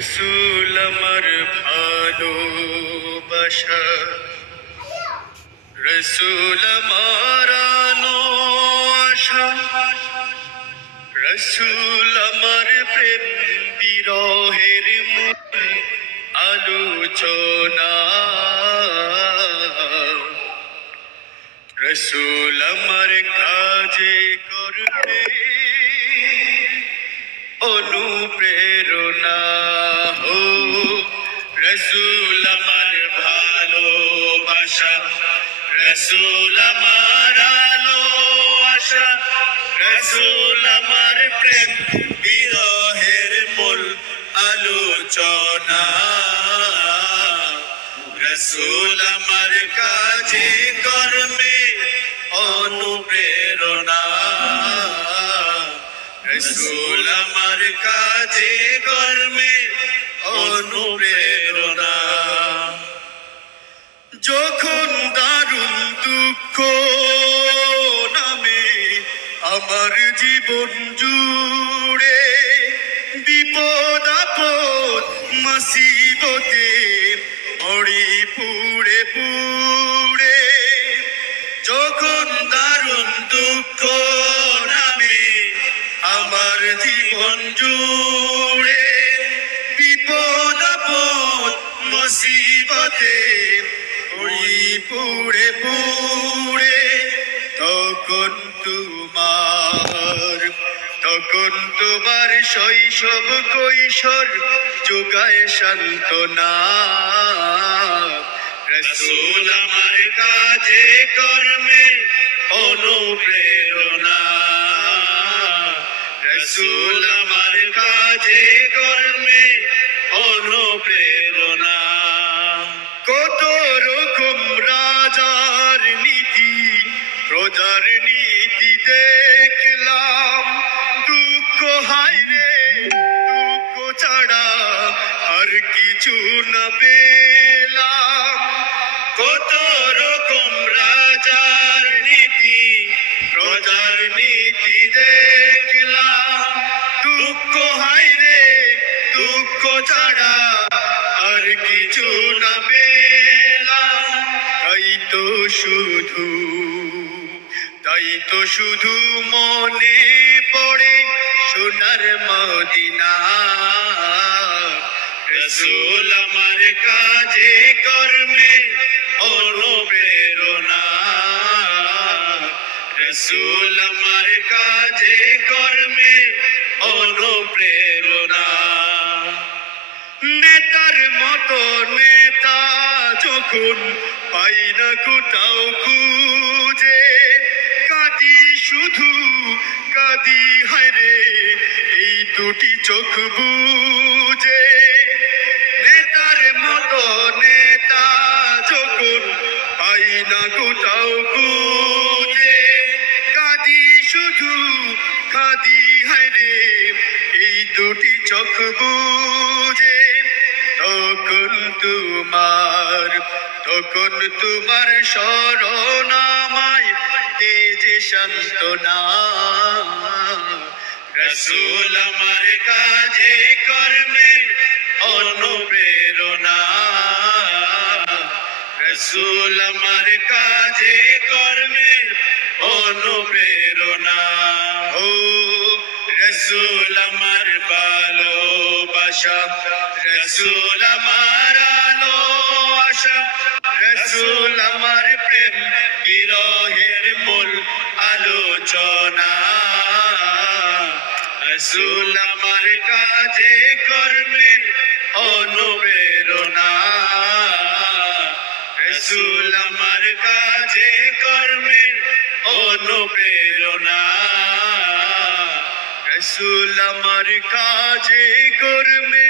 রসুল আমার ভালোবাসা, রসুল আমার আলো আশা, রসুল আমার প্রেম বিরহের মূল আলোচনা, রসুল আমার কাজে করবে অনুপ্রেরণা। হো রসুল আমার ভালোবাসা, রসুল আমার আলো আশা, রসুল আমার প্রেম বিরহের মূল আলোচনা, রসুল আমার কাজে কর্মে অনুপ্রেরণা, রসুল আমার কাজে কর্মে অনুপ্রেরণা। যখন দারুণ দুঃখ নামে আমার জীবন জুড়ে, বিপদ আপদ মুসিবতে পড়ি পুড়ে পুড়ে, যখন দারুণ দুঃখ নামে আমার জীবন জুড়ে, বিপদ আপদ মুসিবতে পড়ি পুড়ে পুড়ে, তখন তোমার শৈশব কৈশোর যোগায় সান্ত্বনা, রসুল আমার কাজে কর্মে অনুপ্রেরণা, রসুল আমার কাজে কর্মে অনুপ্রেরণা। কত রকম রাজার নীতি প্রজার নীতি দেখলাম, দুঃখ হায় রে দুঃখ ছাড়া আর কিছু না পেলাম। কত রকম রাজার নীতি প্রজার নীতি দেখলাম, দুঃখ হায় রে দুঃখ ছাড়া আর কিছু না পেলাম। তাই তো শুধু মনে পড়ে সোনার মদিনা, রসুল আমার কাজে কর্মে অনুপ্রেরণা, রসুল আমার কাজে কর্মে অনুপ্রেরণা। নেতার মতো নেতা যখন পাই না কোথাও খুঁজে, কাঁদি শুধু কাঁদি হায় রে এই দুটি চোখ বুঝে। নেতার মতো নেতা যখন পাই না কোথাও খুঁজে, কাঁদি শুধু কাঁদি হায় রে এই দুটি চোখ বুঝে। তখন তোমার স্মরণ আমায় তেজে সান্ত্বনা, রসুল আমার কাজে কর্মের অনুপ্রেরণা, রসুল আমার কাজে কর্মের অনুপ্রেরণা। ও রসুল আমার ভালোবাসা, রসুল আমার আলো আশা, রসুল আমার প্রেম বিরহের মূল আলোচনা, রসুল আমার কাজে কর্মের অনুপ্রেরণা, রসুল আমার কাজে কর্মের অনুপ্রেরণা, রসুল আমার কাজে কর্মে